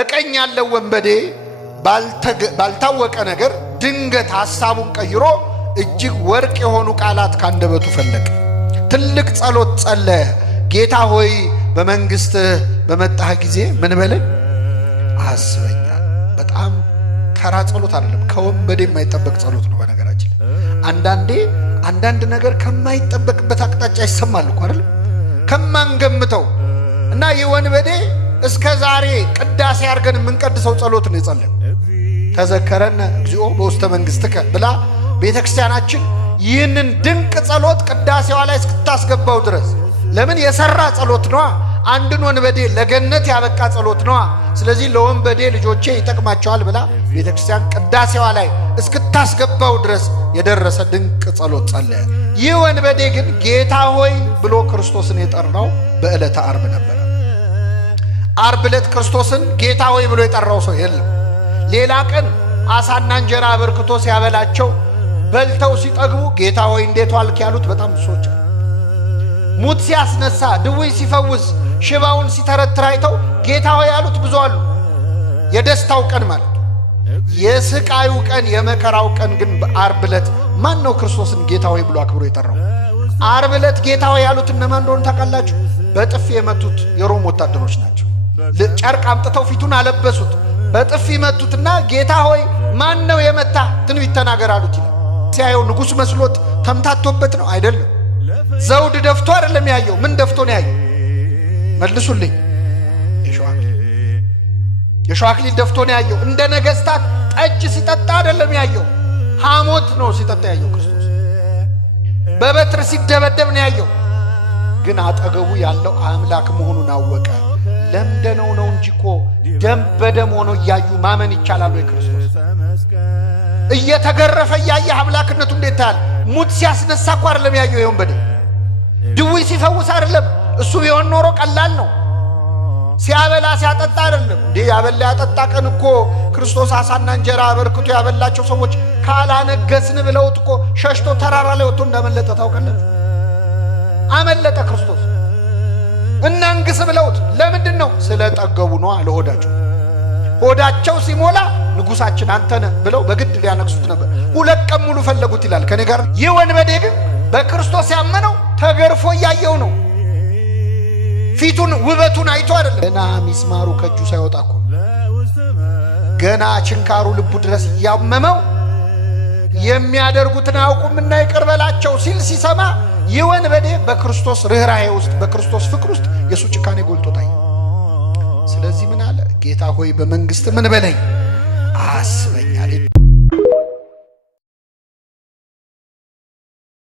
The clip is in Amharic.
በቀኝ ያለው ወንበዴ ባልታወቀ ነገር ድንገት ሐሳቡን ቀይሮ እጅግ ወርቅ የሆኑ ቃላት ካንደበቱ ፈለቀ። ትልቅ ጸሎት ጸለየ። ጌታ ሆይ በመንግስትህ በመጣህ ጊዜ ምን በለኝ አስበኛ። በጣም ተራ ጸሎት አይደለም፣ ከወንበዴ የማይጠበቅ ጸሎት ነው። በነገራችን አንዳንድ ነገር ከማይጠበቅበት አቅጣጫ ይሰማል እኮ አይደል? ከማንገምተው እና የወንበዴ እስከ ዛሬ ቅዳሴ አድርገን የምንቀድሰው ጸሎት ነው የጸለየው። ተዘከረነ እግዚኦ በውስተ መንግሥትከ ብላ ቤተክርስቲያናችን ይህንን ድንቅ ጸሎት ቅዳሴዋ ላይ እስክታስገባው ድረስ ለምን የሰራ ጸሎት ነው። አንድን ወንበዴ ለገነት ያበቃ ጸሎት ነው። ስለዚህ ለወንበዴ ልጆቼ ይጠቅማቸዋል ብላ ቤተክርስቲያን ቅዳሴዋ ላይ እስክታስገባው ድረስ የደረሰ ድንቅ ጸሎት ጸለየ። ይህ ወንበዴ ግን ጌታ ሆይ ብሎ ክርስቶስን የጠራው በዕለተ ዓርብ ነበር። ዓርብ ዕለት ክርስቶስን ጌታ ሆይ ብሎ የጠራው ሰው የለም። ሌላ ቀን አሳና እንጀራ አበርክቶ ሲያበላቸው በልተው ሲጠግቡ ጌታ ሆይ እንዴት ዋልክ ያሉት በጣም ብዙዎች አሉ። ሙት ሲያስነሳ፣ ድውይ ሲፈውስ፣ ሽባውን ሲተረትር አይተው ጌታ ሆይ ያሉት ብዙ አሉ። የደስታው ቀን ማለት የስቃዩ ቀን የመከራው ቀን ግን ዓርብ ዕለት ማን ነው ክርስቶስን ጌታ ሆይ ብሎ አክብሮ የጠራው? ዓርብ ዕለት ጌታ ሆይ ያሉት እነማን እንደሆኑ ታውቃላችሁ? በጥፊ የመቱት የሮም ወታደሮች ናቸው። ጨርቅ አምጥተው ፊቱን አለበሱት፣ በጥፊ መቱትና ጌታ ሆይ ማን ነው የመታ ትንቢት ተናገር አሉት ይላል። ሲያየው ንጉሥ መስሎት ተምታቶበት ነው አይደለም። ዘውድ ደፍቶ አይደለም ያየው። ምን ደፍቶ ነው ያየው? መልሱልኝ። የሸዋ አክሊል ደፍቶ ነው ያየው። እንደ ነገሥታት ጠጅ ሲጠጣ አይደለም ያየው። ሐሞት ነው ሲጠጣ ያየው። ክርስቶስ በበትር ሲደበደብ ነው ያየው። ግን አጠገቡ ያለው አምላክ መሆኑን አወቀ። ለምደነው ነው እንጂ እኮ ደም በደም ሆኖ እያዩ ማመን ይቻላል ወይ? ክርስቶስ እየተገረፈ እያየ አምላክነቱ እንዴት ታያል? ሙት ሲያስነሳ እኮ አይደለም ያየው። ይሁን በደም ድውይ ሲፈውስ አይደለም። እሱ ቢሆን ኖሮ ቀላል ነው። ሲያበላ ሲያጠጣ አይደለም እንዴ? ያበላ ያጠጣ ቀን እኮ ክርስቶስ አሳና እንጀራ አበርክቶ ያበላቸው ሰዎች ካላነገስን ብለውት እኮ ሸሽቶ ተራራ ላይ ወጥቶ እንዳመለጠ ታውቃላችሁ። አመለጠ ክርስቶስ። እናንግስ ብለውት ለምንድን ነው? ስለጠገቡ ነው። ለሆዳቸው ሆዳቸው ሲሞላ ንጉሳችን አንተነ ብለው በግድ ሊያነግሱት ነበር። 2 ቀን ሙሉ ፈለጉት ይላል ከኔ ጋር። ይህ ወንበዴ ግን በክርስቶስ ያመነው ተገርፎ እያየው ነው። ፊቱን ውበቱን አይቶ አይደለም። ገና ሚስማሩ ከእጁ ሳይወጣ እኮ ገና ችንካሩ ልቡ ድረስ እያመመው የሚያደርጉትን አያውቁምና ይቅር በላቸው ሲል ሲሰማ ይህ ወንበዴ በክርስቶስ ርኅራኄ ውስጥ በክርስቶስ ፍቅር ውስጥ የሱ ጭካኔ ጎልቶ ታየ። ስለዚህ ምን አለ? ጌታ ሆይ በመንግስት ምን በለኝ አስበኝ አለ።